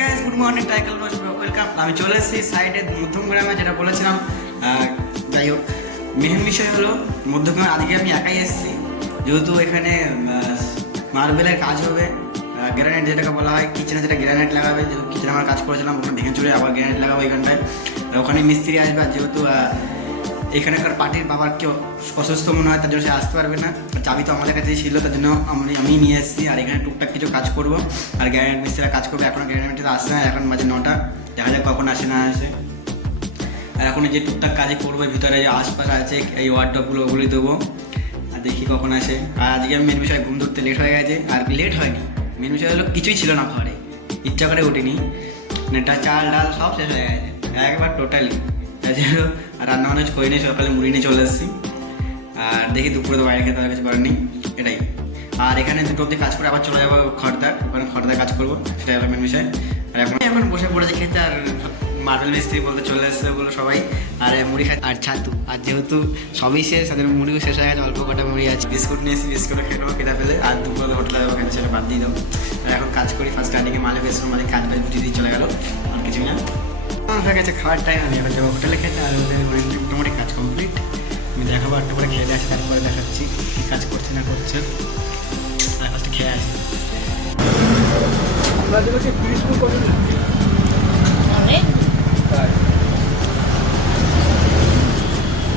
Guys good morning টাইকেল welcome. আমি চলে এসেছি সাইডে মধ্যমগ্রামে, যেটা বলেছিলাম। যাই হোক, মেন বিষয় হলো মধ্যমগ্রামে আজকে আমি একাই এসেছি, যেহেতু এখানে মার্বেলের কাজ হবে। গ্রানাইট যেটাকে বলা হয়, কিচেনে যেটা গ্রানাইট লাগাবে, যেহেতু কিচেনে আমার কাজ করেছিলাম, ওখানে ভেঙে চুড়ে আবার গ্রানাইট লাগাবো এখানটায়। আর ওখানে মিস্ত্রি আসবে, যেহেতু এখানকার পার্টির বাবার কেউ অসুস্থ মনে হয়, তার জন্য সে আসতে পারবে না। চাবি তো আমাদের কাছে ছিল, তার জন্য আমি নিয়ে এসেছি। আর এখানে টুকটাক কিছু কাজ করবো, আর গ্যারেন্ট মিস্ত্রিরা কাজ করবে। এখন গ্যারেন্ট মিস্ত্রি আসে না, এখন বাজে 9টা, দেখা যাক কখন আসে না আসে। আর এখন যে টুকটাক কাজে করবো, ভিতরে যে আশপাশ আছে এই ওয়ার্ডগুলো, ওগুলি দেবো। আর দেখি কখন আসে। আর আজকে আমি মেন বিষয়ে ঘুম ধরতে লেট হয়ে গেছে, আর লেট হয়নি। মেন বিষয় হলো কিছুই ছিল না ঘরে, ইচ্ছা করে উঠিনি। চাল ডাল সব শেষ হয়ে গেছে একবার টোটালি। আর রান্না বান্না করিনি, সকালে মুড়ি নিয়ে চলে এসেছি। আর দেখি দুপুরে তো বাইরে খেতে হবে, কিছু করার নেই, এটাই। আর এখানে দুটো অব্দি কাজ করে আবার চলে যাবো খড়দার, ওখানে খড়দার কাজ করবো, সেটাই হলো মেন বিষয়। আর এখন বসে পড়েছে খেতে, আর মার্বেল মিস্ত্রি বলতে চলে এসছে বলো সবাই। আর মুড়ি খাই আর ছাতু, আর যেহেতু সবই শেষ, তাদের মুড়িও শেষ হয়ে গেছে, অল্প কটা মুড়ি আছে। বিস্কুট নিয়ে এসেছি, বিস্কুটও খেয়ে নেবো খেতে পেলে। আর দুপুরে হোটেলে যাবো, খেতে সেটা বাদ দিয়ে দেবো। আর এখন কাজ করি ফার্স্ট গাড়িকে মালিক এসে মালিক কাজ বাজ বুঝিয়ে দিয়ে চলে গেলো, আর কিছুই না। হয়ে গেছে খাওয়ার টাইম, আমি এখন যাবো হোটেলে খেতে। আর ওদের মোটামুটি কাজ কমপ্লিট, আমি দেখাবো একটু করে খেয়ে আসি, তারপরে দেখাচ্ছি কী কাজ করছে না করছে। আর ফার্স্টে খেয়ে আসি।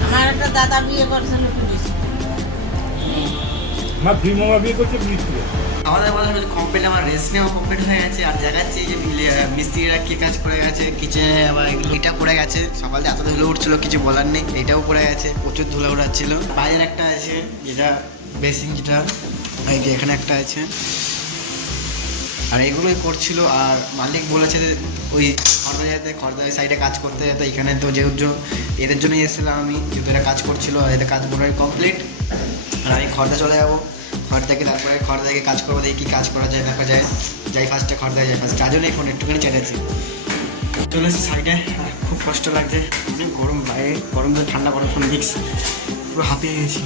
আমার একটা দাদা বিয়ে করছিল আমার ফ্রি মামা বিয়ে করছে মিস্ত্রি। আমাদের বলা কমপ্লিট, আমার রেস্ট নেওয়া কমপ্লিট হয়ে গেছে। আর দেখাচ্ছি যে মিস্ত্রিরা কী কাজ করে গেছে। কিচেনে আবার এগুলো এটা পড়ে গেছে, সকালে এত ধুলো উঠছিল কিছু বলার নেই, এটাও পড়ে গেছে, প্রচুর ধুলো উঠাচ্ছিল। বাইরের একটা আছে যেটা বেসিং, যেটা এই যে এখানে একটা আছে, আর এগুলোই করছিল। আর মালিক বলেছে যে ওই খড়দার সাইডে কাজ করতে যেতে। এখানে তো যেহেতু এদের জন্যই এসেছিলাম আমি, যেহেতু এরা কাজ করছিল, আর এদের কাজ পুরোই কমপ্লিট। আর আমি খড়দা চলে যাবো, খড়দাকে তারপরে খড়দাকে কাজ করবো, দেখি কী কাজ করা যায় দেখা যায়। যাই ফার্স্টে খড়দায় যাই ফার্স্ট, আজও নেই ফোন একটুখানি চেটেছি। চলে এসেছি সাইডে, খুব কষ্ট লাগছে, অনেক গরম বাইরে, গরম তো ঠান্ডা গরম ফোন মিক্স, পুরো হাঁপিয়ে গেছি।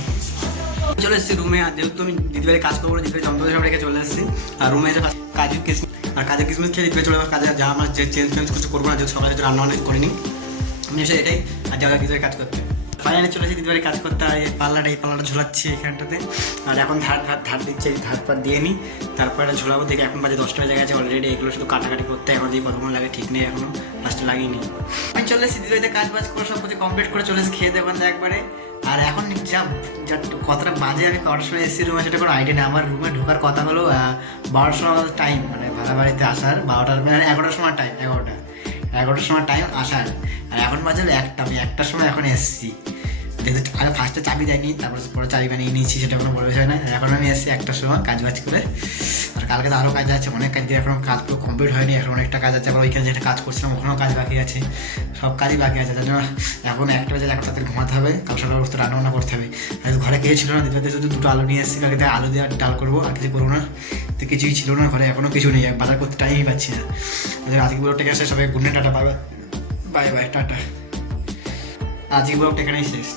চলে এসেছি রুমে, আর যেহেতু আমি দিদিবাড়ি কাজ করবো, দিদিবাড়ি যন্ত্র রেখে চলে এসেছি। আর রুমে এসে কাজু কিসমিস, আর কাজু কিসমিস খেয়ে দিদিবাড়ি চলে যাবো কাজে। যা আমার যে চেঞ্জ কিছু করবো না, যেহেতু সকালে রান্না বান্না করিনি, আমি এসে এটাই। আর যাওয়া দিদিবাড়ি কাজ করতে ফাইনালি চলে এসেছি দিদিবাড়ি কাজ করতে। আর এই পাল্লাটা ঝোলাচ্ছি এখানটাতে। আর এখন ধার দিচ্ছে, ধার পার দিয়ে নিই, তারপরে ঝোলাবো। দেখে এখন বাজে 10টা বেজে গেছে অলরেডি। এগুলো শুধু কাটাকাটি করতে এখন দিয়ে কতক্ষণ লাগে ঠিক নেই, এখনো লাস্টে লাগিয়ে নিই। আমি চলে এসেছি দিদিবাড়িতে কাজ বাজ করে সব কিছু কমপ্লিট করে চলে এসেছি খেয়ে দেবেন বান্ধে একবারে। আর এখন যা কতটা বাজে, আমি কটার সময় এসেছি রুমে সেটা কোনো আইডিয়া নেই। আমার রুমে ঢোকার কথা হলো 12টার সময় টাইম, মানে ভাড়া বাড়িতে আসার 12টার মানে 11টার সময় টাইম, 11টার সময় টাইম আসার। আর এখন বাজে 1টা, আমি 1টার সময় এখন এসেছি। যেহেতু আগে ফার্স্টে চাবি দেয়নি, তারপর পরে চাবি বানিয়ে নিয়েছি, সেটা কোনো বড় বিষয় না। এখন আমি এসেছি 1টার সময় কাজ বাজ করে। আর কালকে তো আরও কাজ আছে, অনেক কাজ দিয়ে এখনও কাজ পুরো কমপ্লিট হয়নি, এখন অনেকটা কাজ আছে। আবার ওইখানে যেটা কাজ করছিলাম ওখানেও কাজ বাকি আছে, সব কাজই বাকি আছে। তার জন্য এখন 1টা বাজে, এখন তাদের ঘুমাতে হবে, কাল সকালে উঠতে রান্না করতে হবে। আর ঘরে কিছু ছিল না, দিতে শুধু 2টো আলু নিয়ে এসেছি, কালকে আলু দিয়ে ডাল করবো, আর কিছু করবো না। তো কিছুই ছিল না ঘরে, এখনও কিছু নেই, বাজার করতে টাইমই পাচ্ছি না। আজকে পুরো ঠিক আছে, সবাই good night, tata, bye bye, tata. আজকে ব্লগটা এখানেই শেষ।